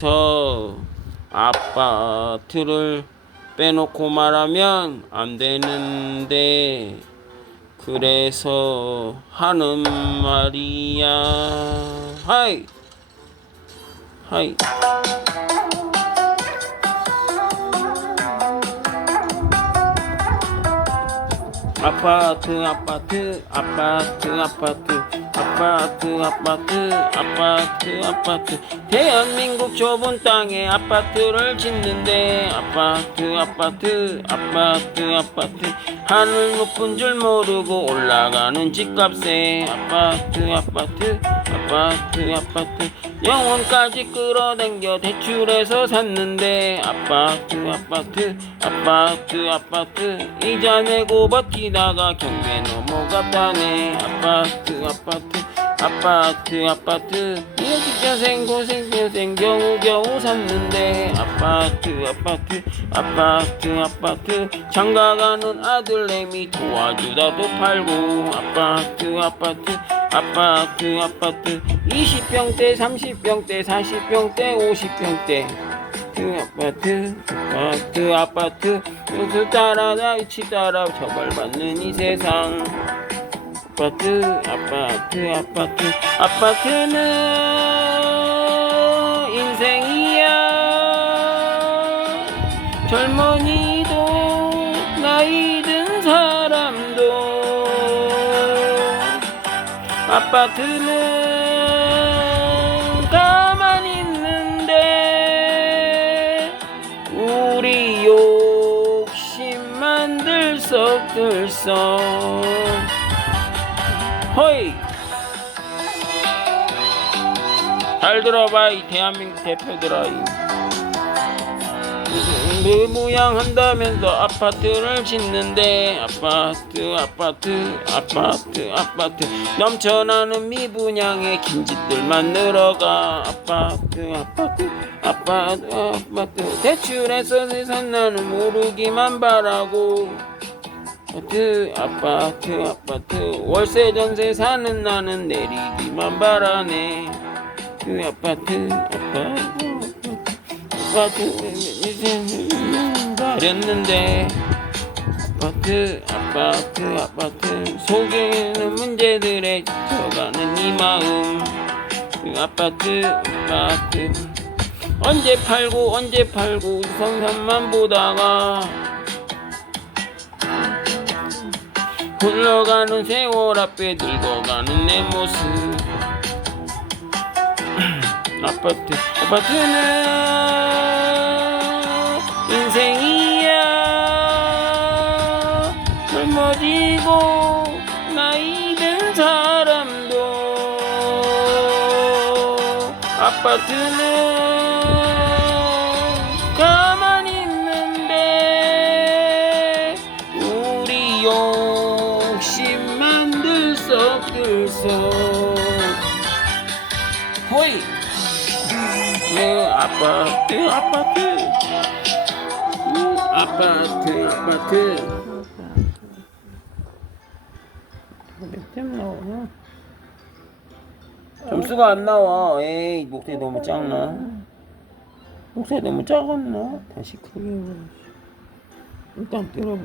저 아파트를 빼놓고 말하면 안 되는데 그래서 하는 말이야. 하이. 하이 아파트 아파트 아파트 아파트. 아파트 아파트 아파트 아파트. 대한민국 좁은 땅에 아파트를 짓는데 아파트 아파트 아파트 아파트. 하늘 높은 줄 모르고 올라가는 집값에 아파트 아파트 아파트 아파트. 영혼까지 끌어당겨 대출해서 샀는데 아파트 아파트 아파트 아파트. 이자 내고 버티다가 경매 넘어갔다네. 아파트 아파트 아파트 아파트. 이렇게 고생 고생 겨우 겨우 샀는데 아파트 아파트 아파트 아파트. 장가가는 아들내미 도와주다 또 팔고 아파트 아파트 아파트 아파트 20평대 30평대 40평대 50평대. 그 아파트 아파트 아파트 요즘 따라다 이치 따라 처벌받는 이 세상. 아파트 아파트 아파트 아파트는 인생이야. 젊은이도 나이 아파트는 가만히 있는데 우리 욕심만 들썩들썩. 허이! 잘 들어봐 이 대한민국 대표들아 이 무무양한다면서 아파트를 짓는데 아파트 아파트 아파트 아파트. 넘쳐나는 미분양의 긴짓들만 늘어가. 아파트 아파트 아파트 아파트. 대출해서 세상 나는 모르기만 바라고. 아파트 아파트 아파트. 월세 전세 사는 나는 내리기만 바라네. 그 아파트 아파트 아파트 가렸는데 아파트 아파트 아파트 속에는 문제들에 지쳐가는 이 마음. 그 아파트 아파트. 언제 팔고 언제 팔고 성산만 보다가 흘러가는 세월 앞에 늙어가는 내 모습. 아파트 아파트는 나이 든 사람도 아파트는 가만히 있는데 우리 욕심만 들썩들썩. 호이! 그 아파트 아파트. 음, 아파트 아파트 몇점 나오냐 점수가 안 나와. 에이 목소리 너무 작나? 목소리 너무 작았나? 다시 크게 해보자 일단 들어보